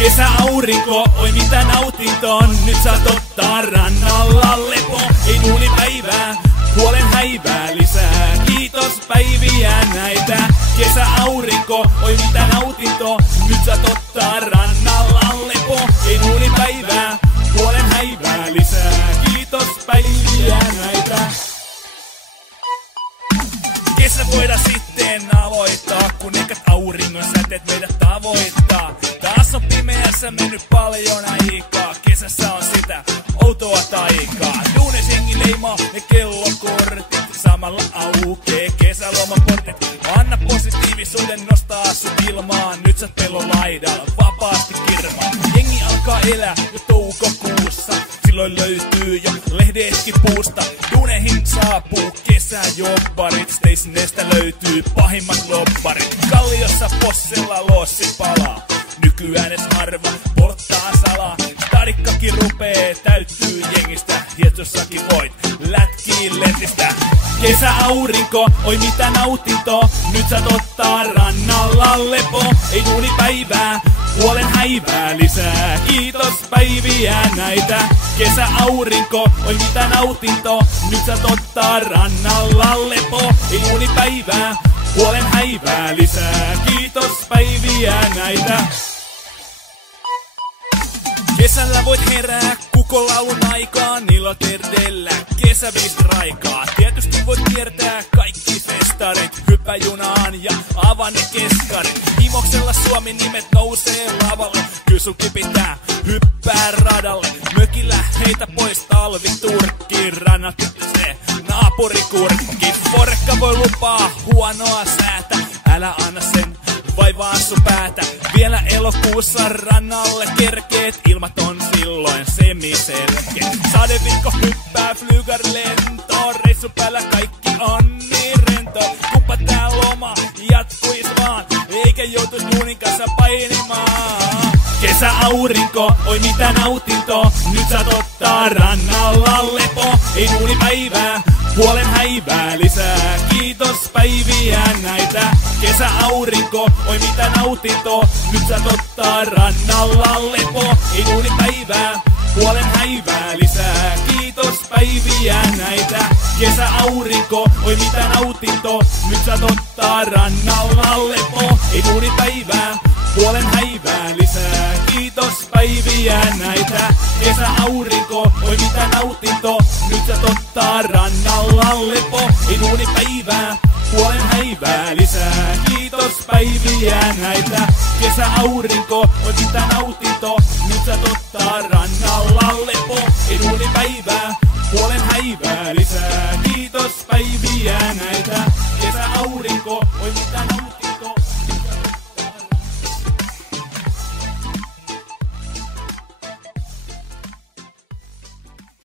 Kesäaurinko, oi mitä nautintoa, nyt saat ottaa rannalla lepo. Ei duunipäivää, huolen häivää lisää, kiitos päiviä näitä. Kesäaurinko, oi mitä nautintoa, nyt saat ottaa rannalla lepo. Ei duunipäivää, huolen häivää lisää, kiitos päiviä näitä. Kesä voidaan sitten aloittaa, kun ekät auringon säteet meidät tavoittaa. Taas on pimeässä mennyt paljon aikaa, kesässä on sitä outoa taikaa. Duunes jengi leimaa ne kellokortit, samalla aukee kesälomaportit. Anna positiivisuuden nostaa sut ilmaan, nyt sä pellon laidalla vapaasti kirmaa. Jengi alkaa elää jo toukokuussa, silloin löytyy jo lehdetkin puusta. Duuneihin saapuu kesäjobbarit, Stationestä löytyy pahimmat lobbarit. Kalliossa Possella lossi palaa, nykyään edes harva polttaa salaa. Stadikkakin rupee täyttyy jengistä, hietsossakin voit lätkii letistä. Kesäaurinko, oi mitä nautintoa, nyt saat ottaa rannalla lepo. Ei duunipäivää, huolen häivää lisää, kiitos päiviä näitä. Kesäaurinko, oi mitä nautintoa, nyt saat ottaa rannalla lepo. Ei duunipäivää, huolen häivää lisää, kiitos päiviä näitä. Kesällä voit herää kukolaulun aikaan, ilo terdellä kesäbiisit raikaa. Tietysti voit kiertää kaikki festarit, hyppää junaan ja avaa ne keskarit. Himoksella Suomi nimet nousee lavalle, kysuki pitää hyppää radalle. Mökillä heitä pois talviturkkiin, rannat se naapurikurkki. Forkka voi lupaa huonoa säätä, älä anna sen vaivaa sun päätä. Vielä elokuussa rannalle kerkeet, ilmat on silloin semiselkeet. Sadeviikko hyppää flygar lentoon, reissu päällä kaikki on niin rento. Kumpa tää loma jatkuis vaan, eikä joutuis duunin kanssa painimaan. Kesäaurinko, oi mitä nautintoa, nyt saat ottaa rannalla lepo. Ei duunipäivää, huolen häivää lisää, kiitos päiviä näitä. Kesäaurinko, oi mitä nautintoa, nyt saat ottaa rannalla lepo. Ei duunipäivää, huolen häivää lisää, kiitos päiviä näitä. Kesäaurinko, oi mitä nautintoa, nyt saat ottaa rannalla lepo. Ei duunipäivää, huolen häivää lisää, kiitos päiviä näitä. Kesäaurinko, oi mitä nautintoa, nyt saat ottaa rannalla lepo. Ei duunipäivää, huolen häivää lisää, kiitos päiviä näitä. Kesäaurinko, oi mitä nautintoa, nyt saat ottaa rannalla lepo. Ei